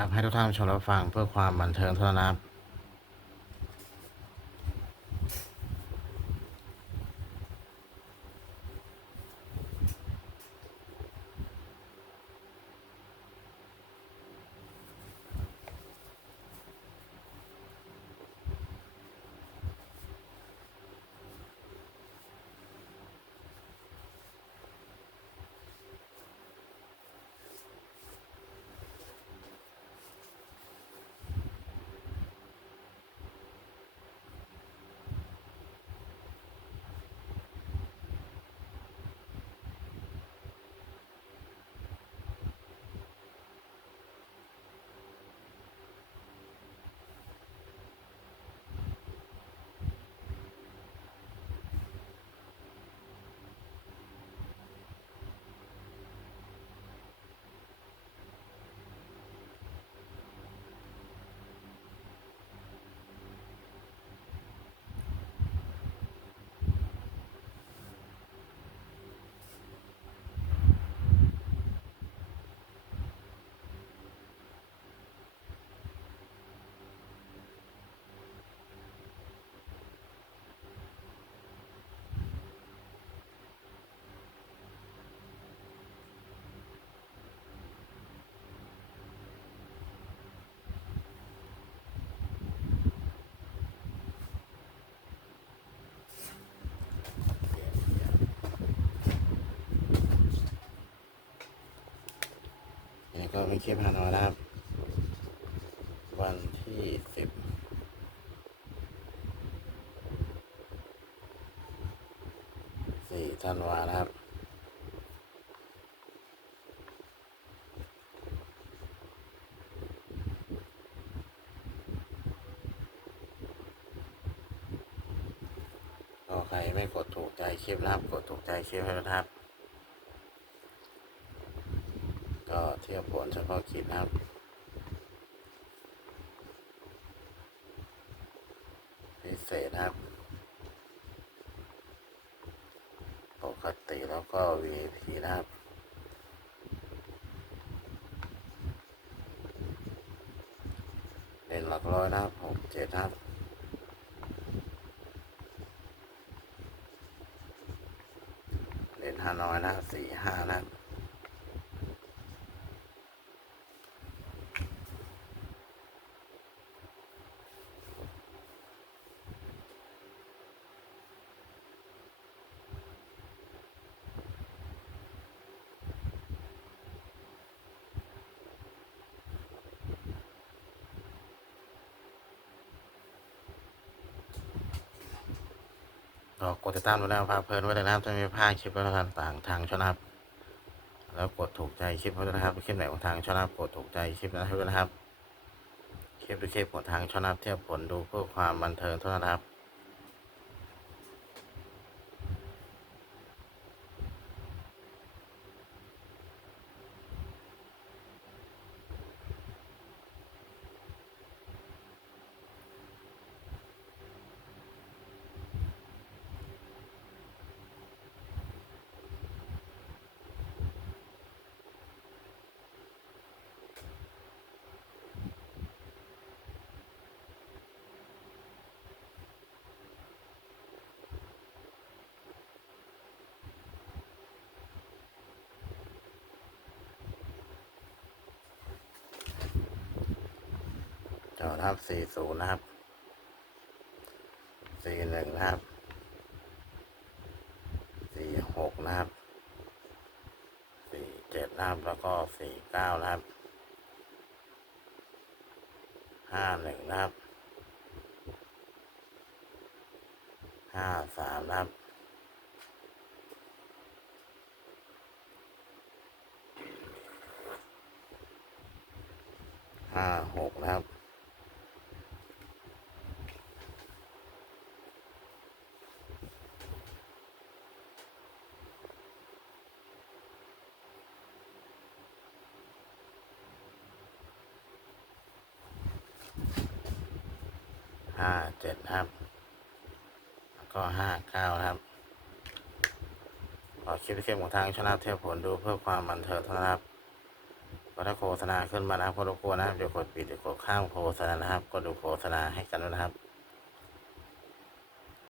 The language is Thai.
ครับ ให้ทุกท่านชมรับฟังเพื่อความบันเทิงเท่านั้นนะครับ นี่ ก็เป็นคลิปฮานอยนะครับ วันที่สิบสี่ธันวานะครับ ก็ใครไม่กดถูกใจคลิปนะครับ กดถูกใจคลิปให้นะครับ ก็เทียบผลเฉพาะคลิปนะครับพิเศษนะครับ ปกติแล้วก็ VIP นะครับเป็นหลักร้อยนะครับหกเจ็ดครับเด่นห้าน้อยนะสี่ห้านะครับ ก็กดติดตามดูแล้วพาเพลินไว้เลยนะครับจะมีภาคคลิปและต่างทางช่องนะครับ แล้วกดถูกใจคลิปไว้ด้วยนะครับคลิปไหนของทางช่องนะครับกดถูกใจคลิปนั้นให้ด้วยนะครับคลิปดูคลิปของทางช่องนะครับเทียบผลดูเพื่อความบันเทิงเท่านั้นครับ จอนะครับ40นะครับ41นะครับ46นะครับ47นะครับ แล้วก็49นะครับ51นะครับ53นะครับ56นะครับ ห้าเจ็ดครับ แล้วก็ห้าเก้าครับ ขอคลิปเข้มของทางชนะเทียบผลดูเพื่อความบันเทิงเท่านั้นครับก็ถ้าโฆษณาขึ้นมานะครับก็รบกวนนะครับเดี๋ยวกดปิดเดี๋ยวกดข้ามโฆษณานะครับ ก็ดูโฆษณาให้กันด้วยนะครับ